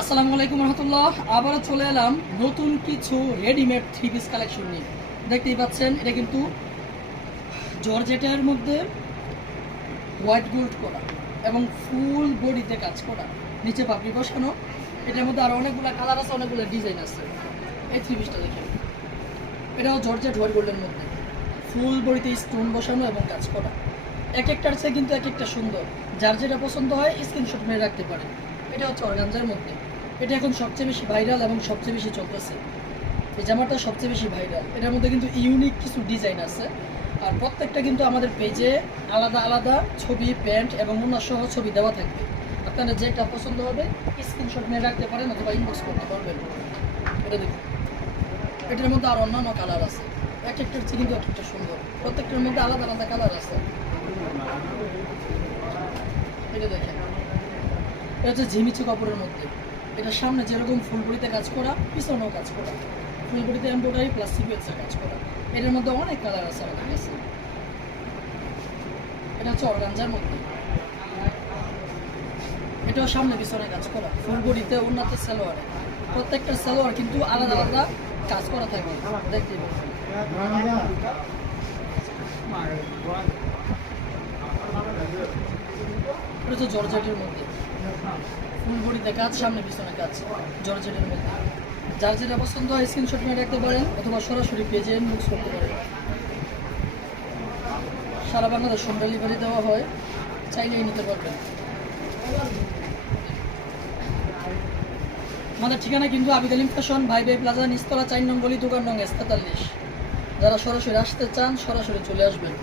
আসসালামু আলাইকুম রহমতুল্লাহ। আবারও চলে এলাম নতুন কিছু রেডিমেড থ্রি পিস কালেকশন নিয়ে। দেখতেই পাচ্ছেন, এটা কিন্তু জর্জেটের মধ্যে হোয়াইট গোল্ড করা এবং ফুল বডিতে কাজ করা, নিচে পাপড়ি বসানো। এটার মধ্যে আরও অনেকগুলো কালার আছে, অনেকগুলো ডিজাইন আছে। এই থ্রি পিসটা দেখেন, এটাও জর্জেট হোয়াইট গোল্ডের মধ্যে ফুল বডিতে স্টোন বসানো এবং কাজ করা। এক একটার চেয়ে কিন্তু এক একটা সুন্দর। যার যেটা পছন্দ হয় স্ক্রিনশট মেরে রাখতে পারেন। এটা হচ্ছে অর্গানজার মধ্যে। এটা এখন সবচেয়ে বেশি ভাইরাল এবং সবচেয়ে বেশি চলতেছে। এই জামাটা সবচেয়ে বেশি ভাইরাল। এটার মধ্যে কিন্তু ইউনিক কিছু ডিজাইন আছে, আর প্রত্যেকটা কিন্তু আমাদের পেজে আলাদা আলাদা ছবি, প্যান্ট এবং ওনার সহ ছবি দেওয়া থাকবে। আপনারা যেটা পছন্দ হবে স্ক্রিনশট মেরে রাখতে পারেন অথবা ইনবক্স করতে পারবেন। এটা দেখুন, এটার মধ্যে আর অন্যান্য কালার আছে। এক একটার চেয়ে কিন্তু এক একটা সুন্দর, প্রত্যেকটার মধ্যে আলাদা আলাদা কালার আছে। এটা দেখেন, এটা হচ্ছে ঝিমিচি কাপড়ের মধ্যে। এটার সামনে যেরকম ফুলবড়িতে কাজ করা, পিছনেও কাজ করা, ফুলবড়িতে এমব্রয়ডারি প্লাস সিকোয়েন্সের কাজ করা। এটার মধ্যে অনেক কালার আছে আমাদের কাছে। এটা হচ্ছে অর্গানজার মধ্যে। এটাও সামনে পিছনে কাজ করা, ফুলবড়িতে উন্নত সালোয়ারে। প্রত্যেকটা সালোয়ার কিন্তু আলাদা আলাদা কাজ করা থাকবে, দেখতেই পাচ্ছেন। এটা হচ্ছে জর্জেটের মধ্যে, ফুল বডিতে কাজ, সামনে পিছনে কাজ, জর্জেটের মধ্যে। যার যেটা পছন্দ হয় স্ক্রিনশট নিয়ে রাখতে পারেন অথবা সরাসরি পেজে ইনবক্স করতে পারেন। সারা বাংলাদেশ হোম ডেলিভারি দেওয়া হয়, চাইলেই নিতে পারবেন। আমাদের ঠিকানা কিন্তু আবিদ আলিম ফ্যাশন, ভাই প্লাজা, নিচতলা 4 নং গলি, দোকান নং 43। যারা সরাসরি আসতে চান সরাসরি চলে আসবেন।